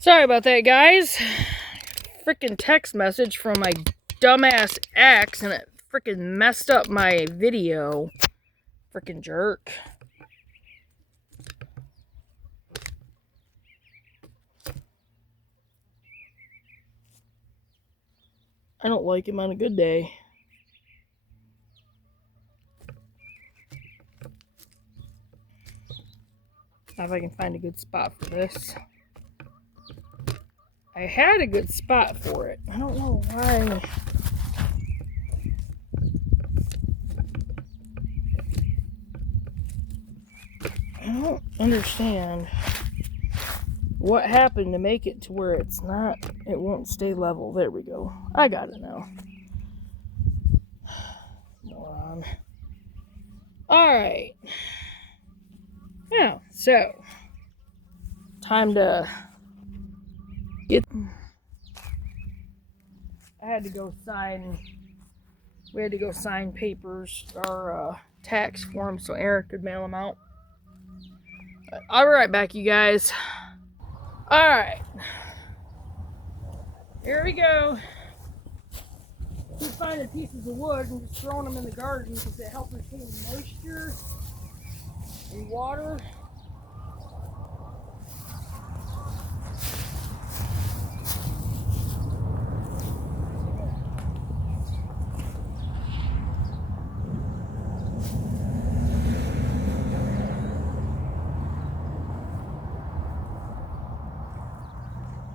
Sorry about that, guys. Freaking text message from my dumbass ex, and it freaking messed up my video. Freaking jerk. I don't like him on a good day. Now if I can find a good spot for this. I had a good spot for it. I don't know why. I don't understand what happened to make it to where it's not, it won't stay level. There we go. I got it now. Moron. Alright. Now, so, time to get, I had to go sign, we had to go sign papers, or tax forms, so Eric could mail them out. I'll be right back, you guys. Alright. Here we go. Just finding pieces of wood and just throwing them in the garden because it helps retain moisture and water.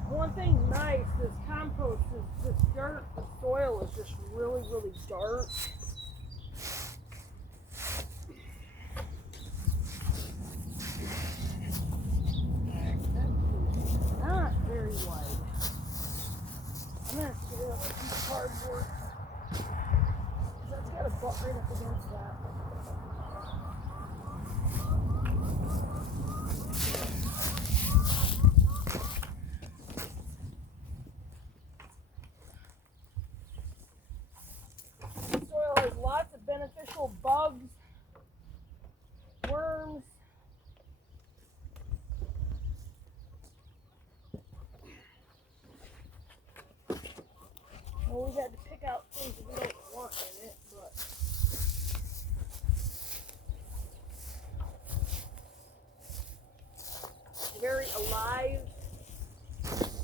One thing nice, this compost is this dirt, the soil is just really, really dark. Not very wide. I'm gonna have to get it up a piece of cardboard. That's got a butt right up against that. Beneficial bugs, worms, well, we had to pick out things that we don't want in it, but very alive,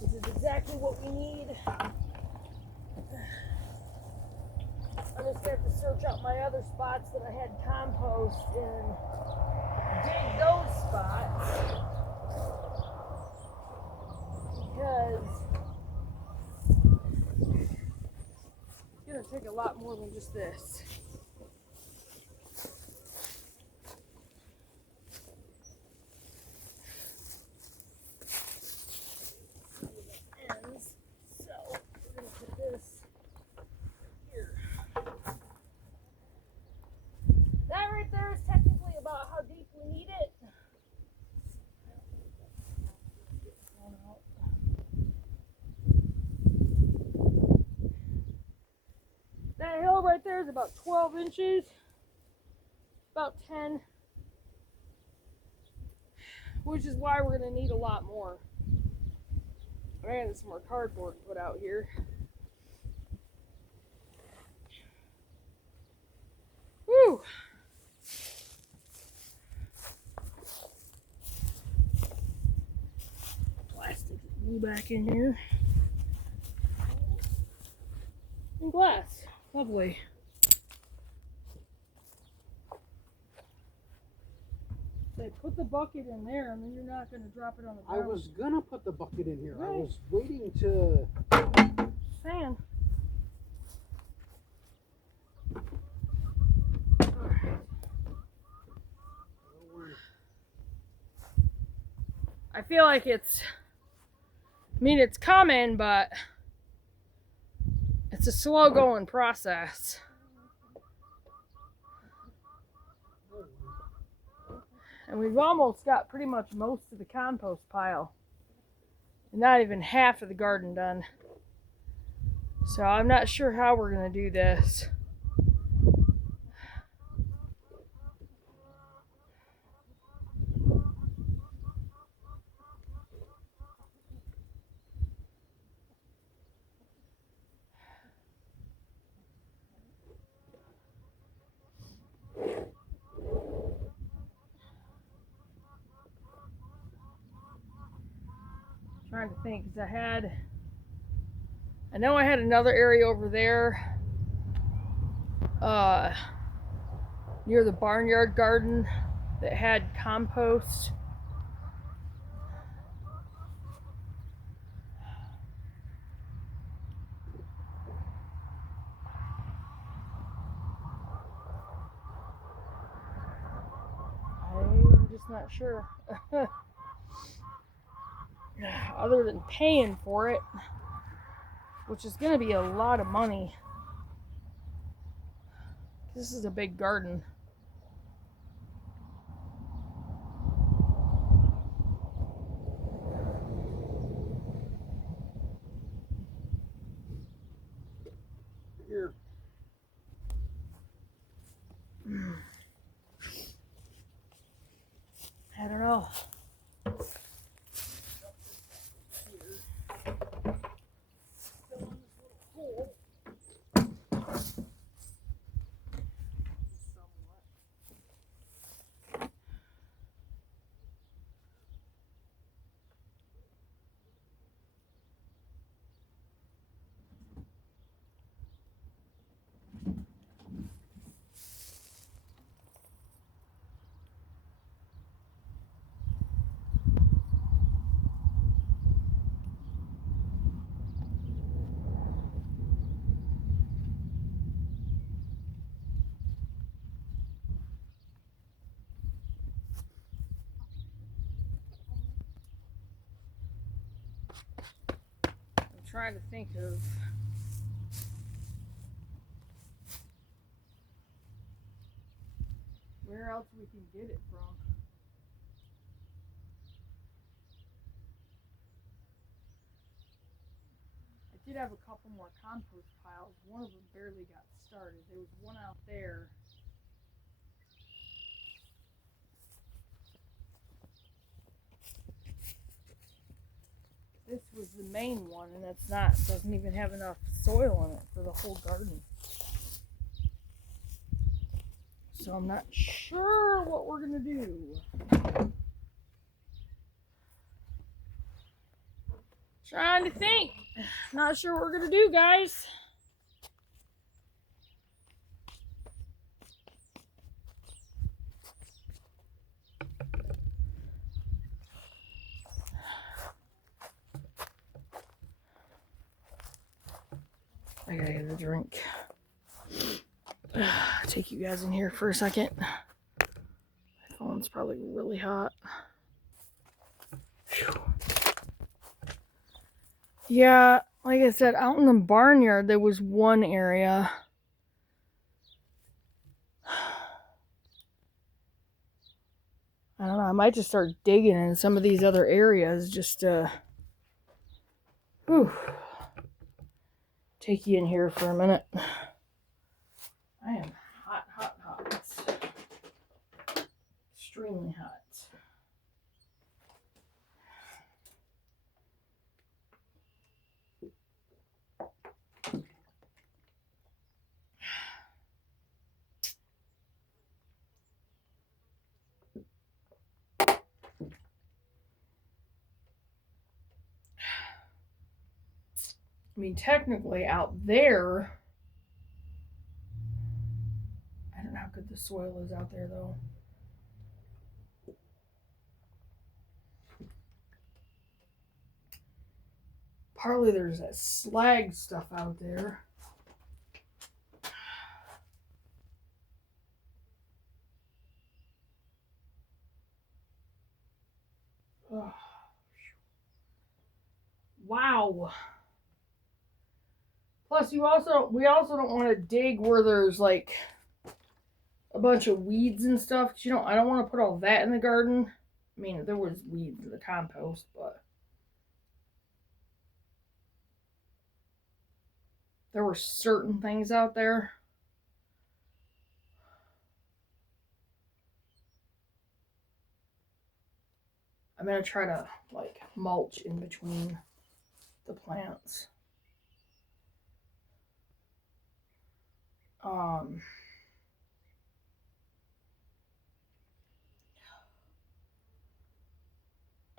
which is exactly what we need. I'm just going to have to search out my other spots that I had compost and dig those spots because it's going to take a lot more than just this. That hill right there is about 12 inches, about 10, which is why we're going to need a lot more. I got some more cardboard to put out here. Woo! Plastic glue back in here. And glass. Lovely. They put the bucket in there and then you're not going to drop it on the ground. I was going to put the bucket in here. Right. I was waiting to... Sand. I feel like it's, I mean, it's coming, but it's a slow going process. And we've almost got pretty much most of the compost pile. And not even half of the garden done. So I'm not sure how we're going to do this. trying to think, because I know I had another area over there, near the barnyard garden that had compost. I'm just not sure. Other than paying for it, which is going to be a lot of money. This is a big garden. Here. I don't know. I'm trying to think of where else we can get it from. I did have a couple more compost piles. One of them barely got started. There was one out there. This was the main one, and doesn't even have enough soil in it for the whole garden. So I'm not sure what we're gonna do. Trying to think. Not sure what we're gonna do, guys. I gotta get a drink. Take you guys in here for a second. My phone's probably really hot. Whew. Yeah, like I said, out in the barnyard there was one area. I don't know, I might just start digging in some of these other areas just to take you in here for a minute. I am hot, hot, hot. Extremely hot. I mean, technically out there, I don't know how good the soil is out there though. Partly there's that slag stuff out there. Oh. Wow. Plus, we also don't want to dig where there's like a bunch of weeds and stuff. 'Cause I don't want to put all that in the garden. I mean, there was weeds in the compost, but there were certain things out there. I'm gonna try to like mulch in between the plants. I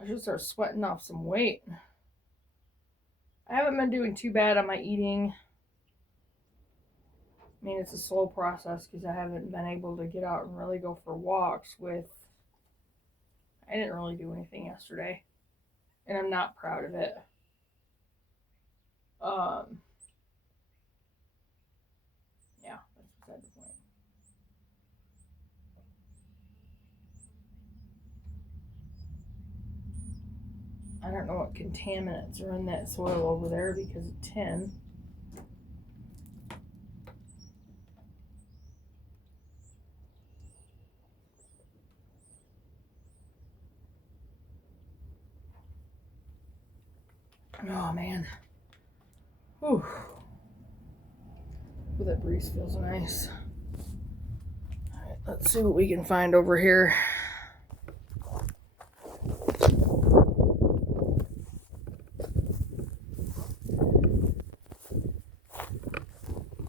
should start sweating off some weight. I haven't been doing too bad on my eating. I mean, it's a slow process because I haven't been able to get out and really go for walks with... I didn't really do anything yesterday. And I'm not proud of it. Yeah, that's beside the point. I don't know what contaminants are in that soil over there because of tin. Oh man. Whew. Ooh, that breeze feels nice. Alright, let's see what we can find over here.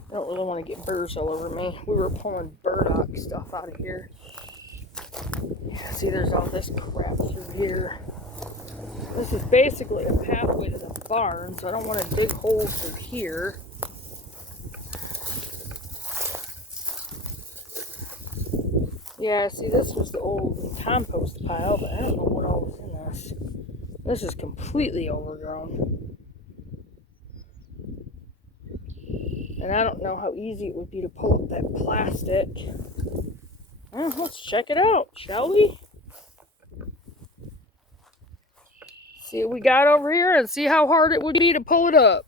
I don't really want to get burrs all over me. We were pulling burdock stuff out of here. Yeah, see, there's all this crap through here. This is basically a pathway to the barn, so I don't want to dig holes through here. Yeah, see, this was the old compost pile, but I don't know what all was in this. This is completely overgrown. And I don't know how easy it would be to pull up that plastic. Well, let's check it out, shall we? See what we got over here and see how hard it would be to pull it up.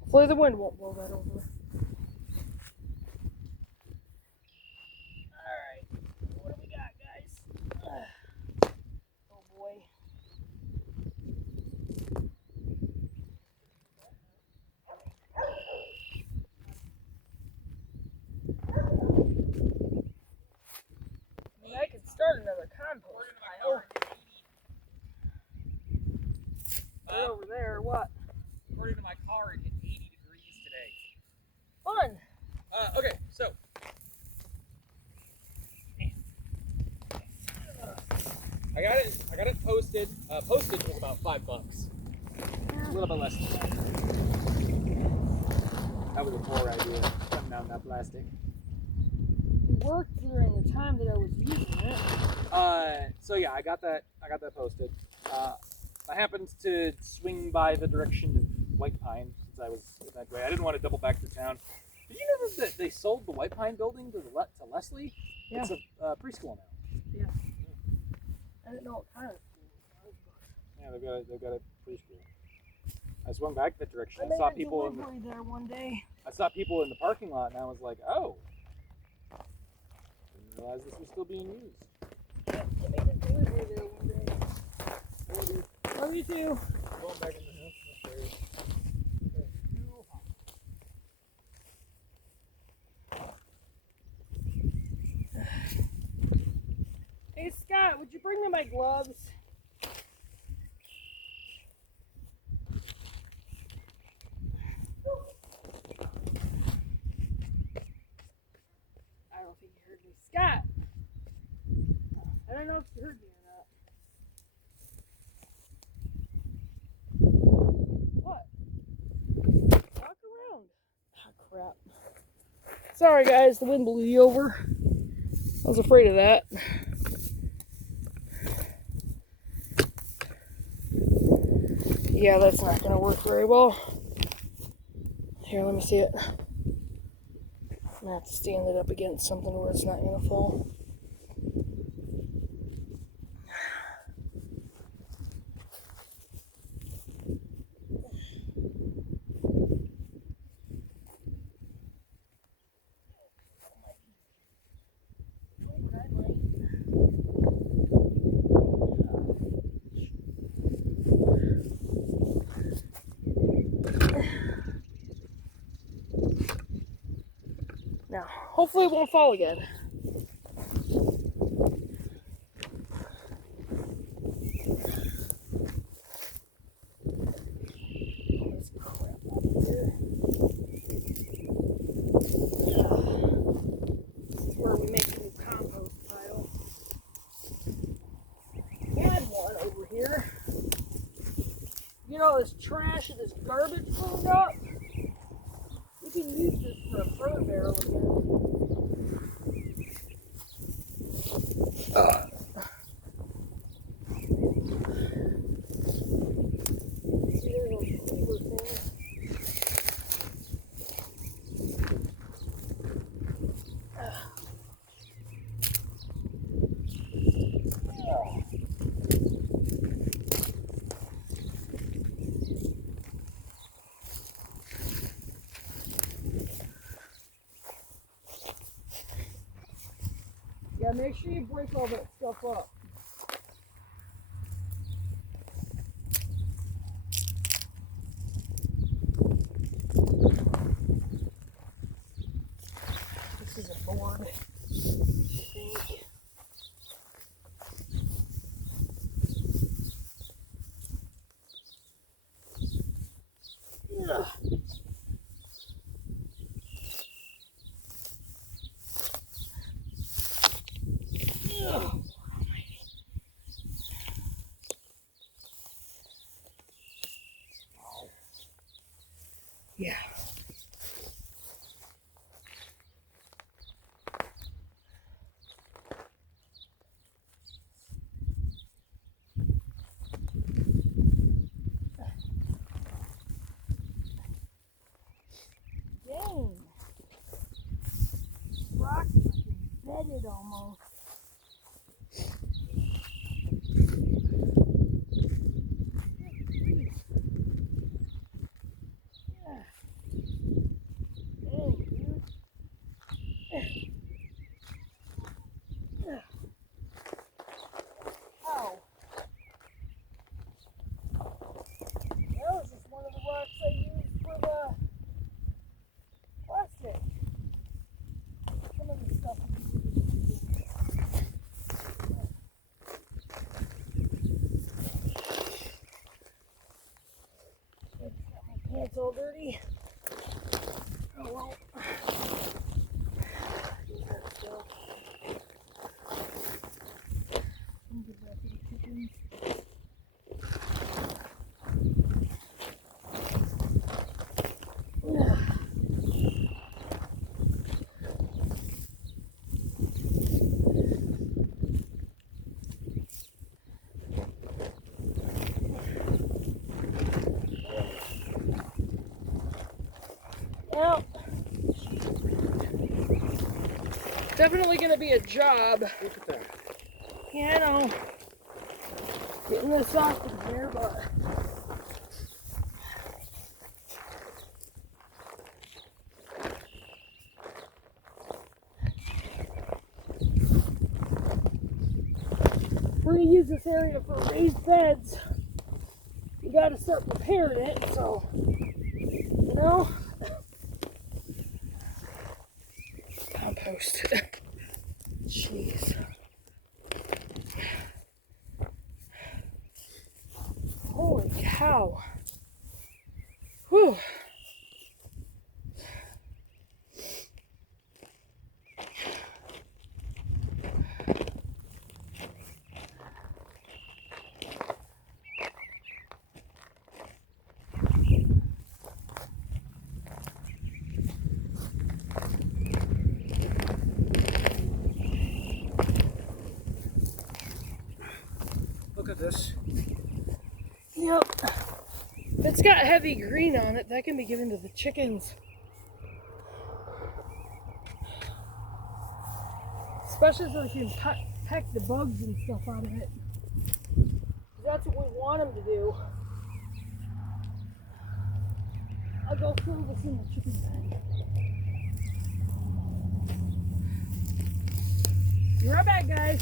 Hopefully the wind won't blow that over. Alright, what do we got, guys? Oh boy. I mean, I could start another compost pile. Right over there, what? According to my car, it hit 80 degrees today. Fun! Okay, so. I got it posted. Postage was about $5. A little bit less than that. That was a poor idea, cutting down that plastic. It worked during the time that I was using it. So yeah, I got that posted. I happened to swing by the direction of White Pine since I was that way. I didn't want to double back to town. Did you know that they sold the White Pine building to Leslie? Yeah. It's a preschool now. Yeah. I didn't know what kind of school it was, but... Yeah, they've got a preschool. I swung back that direction. I I saw made a people delivery there one day. I saw people in the parking lot, and I was like, oh. Didn't realize this was still being used. Yeah, I made a delivery there one day. Love you too. Going back in the house. Hey Scott, would you bring me my gloves? I don't think you heard me. Scott! I don't know if you heard me or not. What? Walk around. Ah, crap. Sorry guys, the wind blew you over. I was afraid of that. Yeah, that's not going to work very well. Here, let me see it. I'm going to have to stand it up against something where it's not going to fall. Now, hopefully it won't fall again. There's crap out here. This is where we make a new compost pile. this trash and this garbage cleaned up, we can use this for a burn barrel again. See, there's a cleaver thing. Yeah, make sure you break all that stuff up. This is a board, I think. Ugh. Ugh. Yeah. Dang. Rock's like embedded almost. Ow. That was just one of the rocks I used for the plastic. Some of the stuff got my pants all dirty. Oh well. Give that to the chickens. Well, definitely going to be a job. Look at that. Yeah, I know. Getting this off in here, but we're going to use this area for raised beds. We got to start preparing it, so, you know, compost. Jeez. Holy cow. Whew. Look at this. Yep. It's got heavy green on it. That can be given to the chickens. Especially so they can peck the bugs and stuff out of it. That's what we want them to do. I'll go throw this in the chicken pen. Be right back, guys.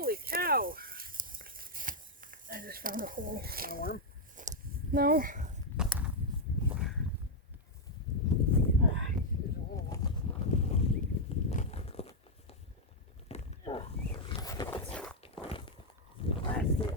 Holy cow! I just found a hole. Not a worm? No. Plastic.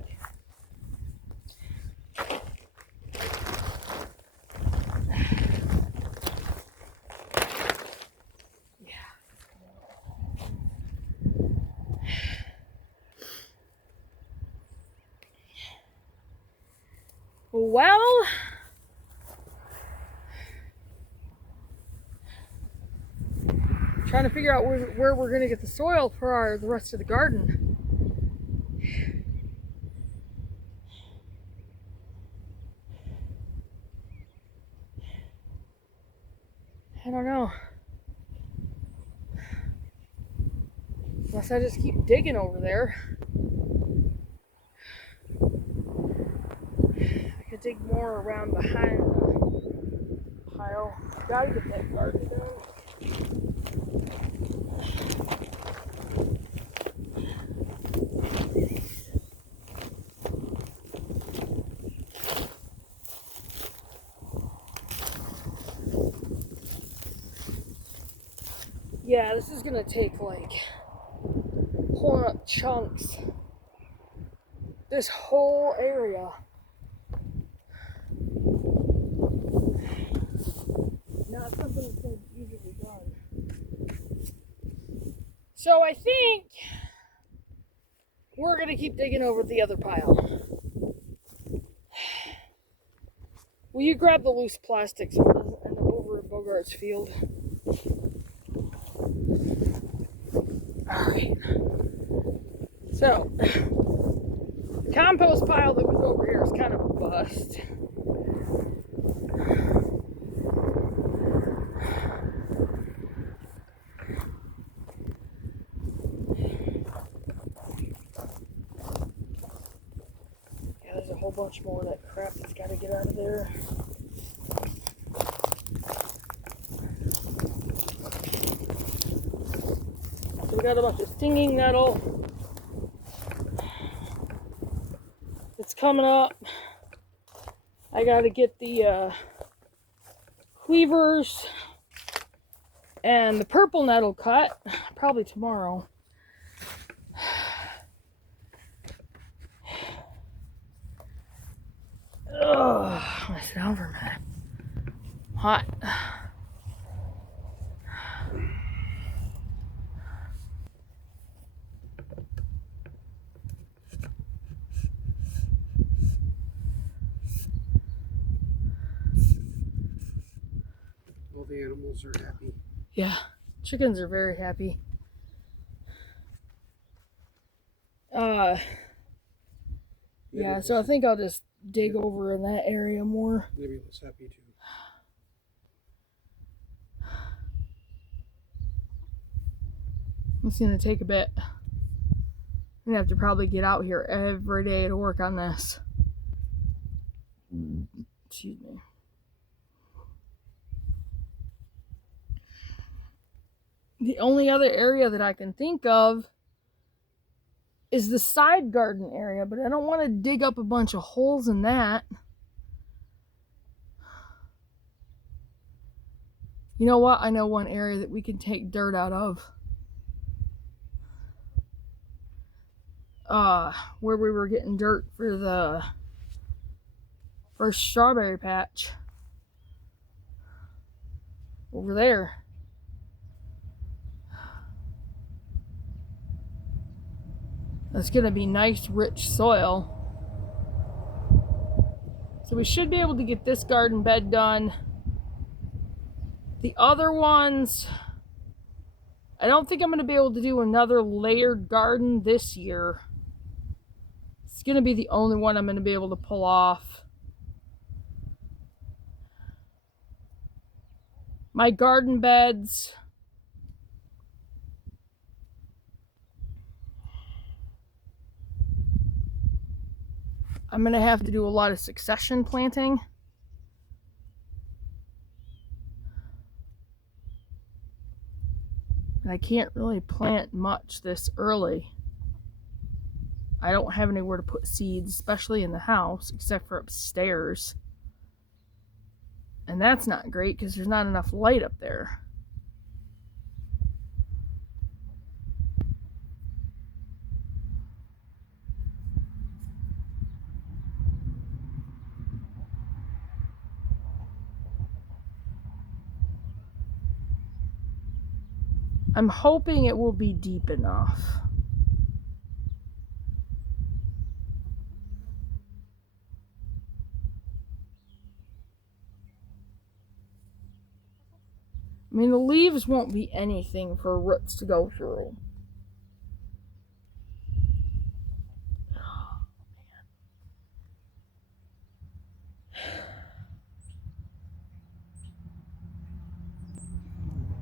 Well, trying to figure out where we're going to get the soil for the rest of the garden. I don't know. Unless I just keep digging over there. I could dig more around behind the pile. Gotta get that garden done. Yeah, this is gonna take like pulling up chunks. This whole area. Not something that's gonna be easily done. So I think we're gonna keep digging over the other pile. Will you grab the loose plastics and over in Bogart's field? Alright. So, the compost pile that was over here is kind of a bust. Yeah, there's a whole bunch more of that crap that's got to get out of there. So we got a bunch of stinging nettle. It's coming up. I got to get the cleavers and the purple nettle cut, probably tomorrow. Ugh, I'm gonna sit down for a minute. Hot. All the animals are happy. Yeah, chickens are very happy. Yeah, so I think I'll just dig over in that area more. Maybe it was happy too. It's gonna take a bit. I'm gonna have to probably get out here every day to work on this. Excuse me. The only other area that I can think of is the side garden area, but I don't want to dig up a bunch of holes in that. You know what? I know one area that we can take dirt out of. Where we were getting dirt for the first strawberry patch. Over there. That's going to be nice, rich soil. So we should be able to get this garden bed done. The other ones, I don't think I'm going to be able to do another layered garden this year. It's going to be the only one I'm going to be able to pull off. My garden beds, I'm going to have to do a lot of succession planting. And I can't really plant much this early. I don't have anywhere to put seeds, especially in the house, except for upstairs. And that's not great because there's not enough light up there. I'm hoping it will be deep enough. I mean, the leaves won't be anything for roots to go through.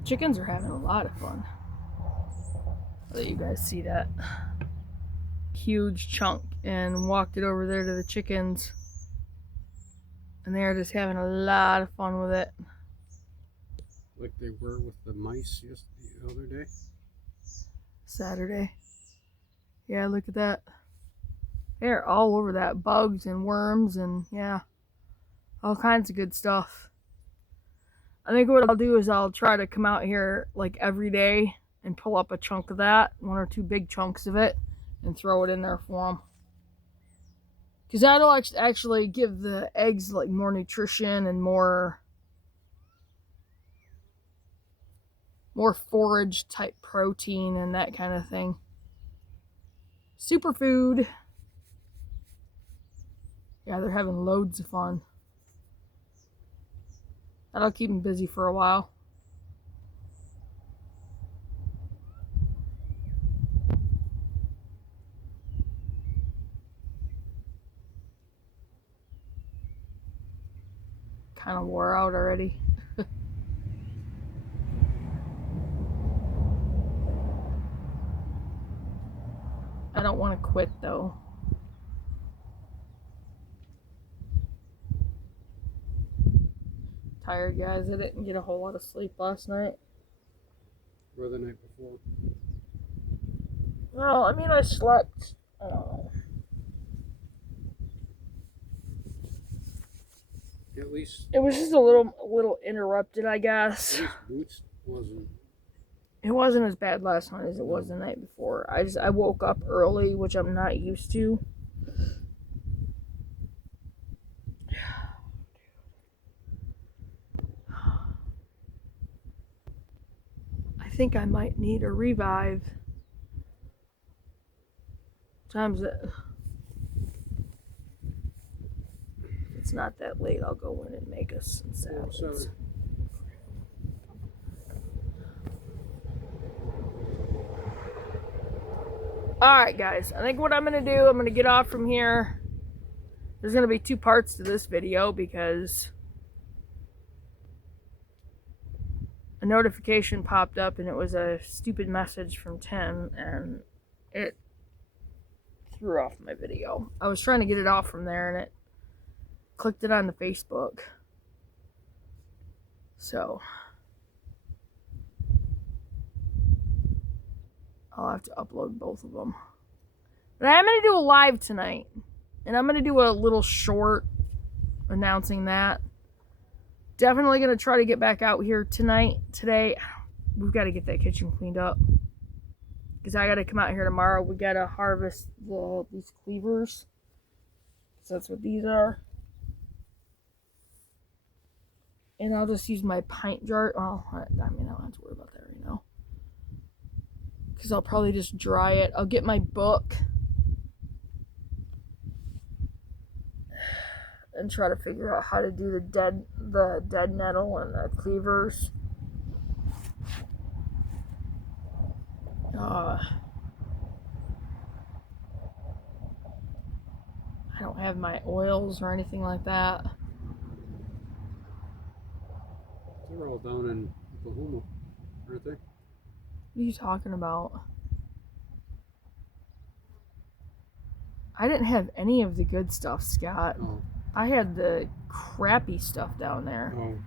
Chickens are having a lot of fun. I'll let you guys see that huge chunk and walked it over there to the chickens. And they're just having a lot of fun with it. Like they were with the mice the other day. Saturday. Yeah, look at that. They're all over that. Bugs and worms and yeah, all kinds of good stuff. I think what I'll do is I'll try to come out here like every day and pull up a chunk of that, 1 or 2 big chunks of it, and throw it in there for them. Because that'll actually give the eggs like more nutrition and more forage type protein and that kind of thing. Superfood. Yeah, they're having loads of fun. That'll keep them busy for a while. Kind of wore out already. I don't want to quit though. Tired, guys. I didn't get a whole lot of sleep last night. Or the night before. Well, I mean, I slept. I don't know. At least It was just a little interrupted, I guess. at least Boots wasn't. It wasn't as bad last night as it was the night before. I woke up early, which I'm not used to. I think I might need a revive. Times it. If it's not that late, I'll go in and make us some salads. Alright guys, I think what I'm going to do, I'm going to get off from here. There's going to be 2 parts to this video because a notification popped up and it was a stupid message from Tim and it threw off my video. I was trying to get it off from there and it clicked it on the Facebook. So I'll have to upload both of them. But I'm going to do a live tonight. And I'm going to do a little short announcing that. Definitely going to try to get back out here today. We've got to get that kitchen cleaned up. Because I got to come out here tomorrow. We got to harvest these cleavers. So that's what these are. And I'll just use my pint jar. Well, I mean, I don't have to worry about that right now. Because I'll probably just dry it. I'll get my book and try to figure out how to do the dead nettle and the cleavers. I don't have my oils or anything like that. They're all down in Oklahoma, aren't they? What are you talking about? I didn't have any of the good stuff, Scott. Oh. I had the crappy stuff down there. Oh.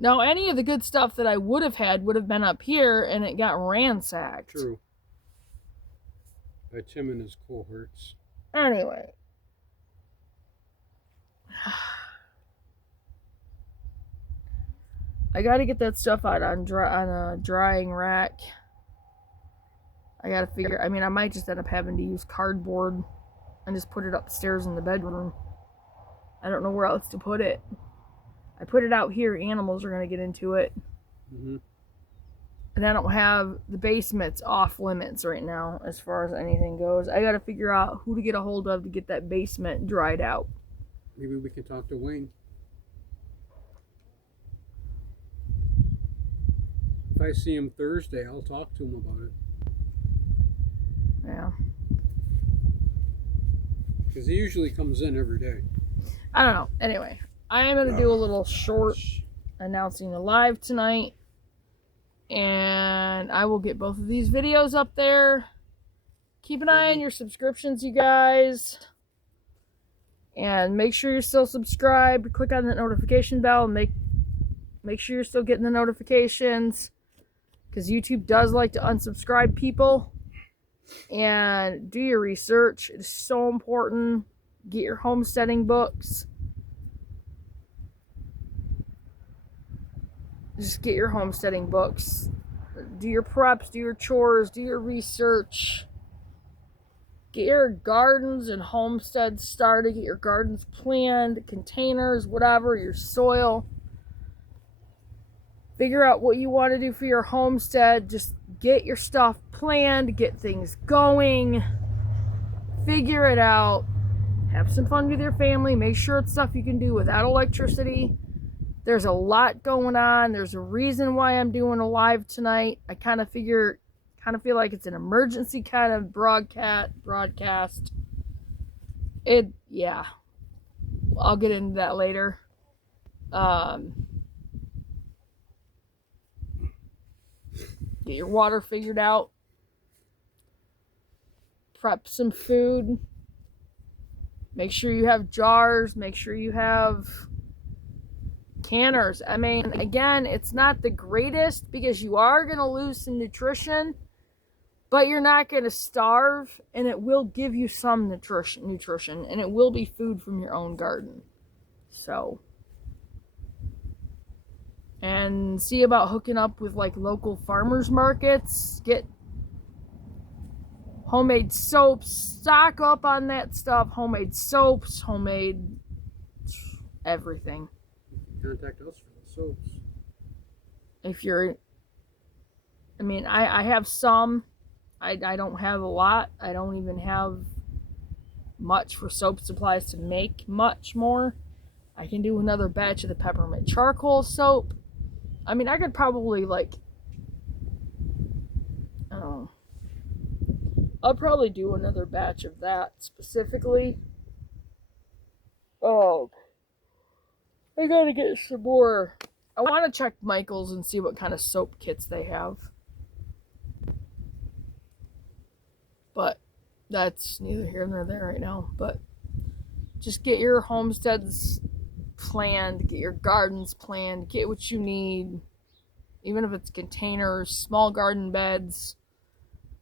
Now, any of the good stuff that I would have had would have been up here, and it got ransacked. True. By Tim and his cohorts. Anyway. I gotta get that stuff out on a drying rack. I gotta figure, I mean, I might just end up having to use cardboard and just put it upstairs in the bedroom. I don't know where else to put it. I put it out here, animals are gonna get into it. Mm-hmm. And I don't have, the basement's off limits right now as far as anything goes. I gotta figure out who to get a hold of to get that basement dried out. Maybe we can talk to Wayne. If I see him Thursday, I'll talk to him about it. Yeah. Because he usually comes in every day. I don't know. Anyway, I am going to do a little short announcing the live tonight. And I will get both of these videos up there. Keep an eye on your subscriptions, you guys. And make sure you're still subscribed. Click on that notification bell and make sure you're still getting the notifications. Because YouTube does like to unsubscribe people. And do your research. It's so important. Get your homesteading books. Just get your homesteading books. Do your preps, do your chores, do your research. Get your gardens and homesteads started. Get your gardens planned, containers, whatever, your soil. Figure out what you want to do for your homestead. Just get your stuff planned, get things going. Figure it out. Have some fun with your family. Make sure it's stuff you can do without electricity. There's a lot going on. There's a reason why I'm doing a live tonight. I kind of feel like it's an emergency kind of broadcast. Yeah. I'll get into that later. Get your water figured out. Prep some food. Make sure you have jars. Make sure you have canners. I mean, again, it's not the greatest because you are going to lose some nutrition, but you're not going to starve, and it will give you some nutrition, and it will be food from your own garden. So, and see about hooking up with like local farmers markets. Get homemade soaps. Stock up on that stuff. Homemade soaps, homemade everything. Contact us for the soaps. If you're, I mean, I have some. I don't have a lot. I don't even have much for soap supplies to make much more. I can do another batch of the peppermint charcoal soap. I mean, I could probably like, I don't know. I'll probably do another batch of that specifically. Oh, I gotta get some more. I want to check Michael's and see what kind of soap kits they have. But that's neither here nor there right now. But just get your homesteads planned, get your gardens planned, get what you need. Even if it's containers, small garden beds,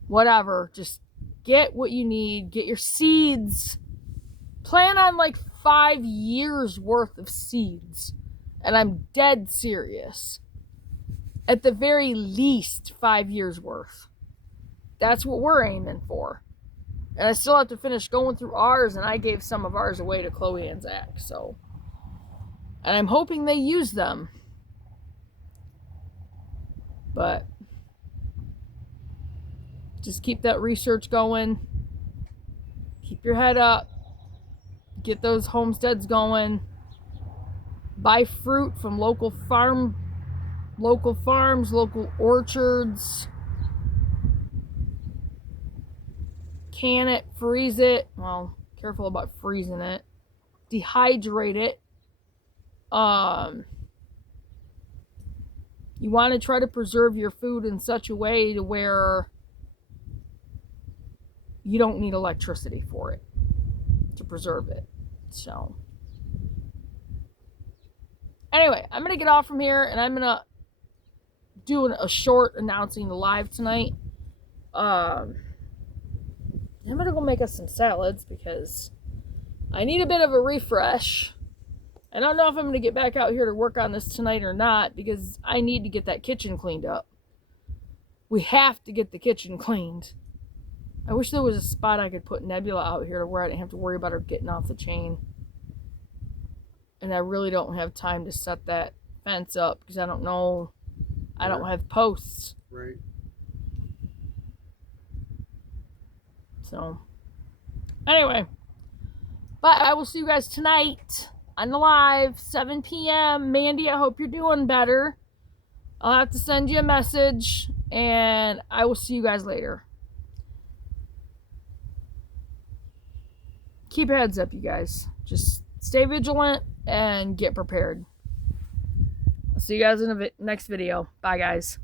whatever. Just get what you need. Get your seeds. Plan on like 5 years worth of seeds. And I'm dead serious. At the very least, 5 years worth. That's what we're aiming for. And I still have to finish going through ours, and I gave some of ours away to Chloe and Zach, so. And I'm hoping they use them. But just keep that research going. Keep your head up. Get those homesteads going. Buy fruit from local farms, local orchards. Can it, freeze it. Well, careful about freezing it. Dehydrate it. You want to try to preserve your food in such a way to where you don't need electricity for it to preserve it. So, Anyway, I'm gonna get off from here, and I'm gonna do a short announcing the live tonight. I'm gonna go make us some salads because I need a bit of a refresh. I don't know if I'm gonna get back out here to work on this tonight or not because I need to get that kitchen cleaned up. We have to get the kitchen cleaned. I wish there was a spot I could put Nebula out here to where I didn't have to worry about her getting off the chain. And I really don't have time to set that fence up because I don't know. I don't have posts. Right. So, anyway. But I will see you guys tonight on the live, 7 p.m. Mandy, I hope you're doing better. I'll have to send you a message, and I will see you guys later. Keep your heads up, you guys. Just stay vigilant and get prepared. I'll see you guys in the next video. Bye, guys.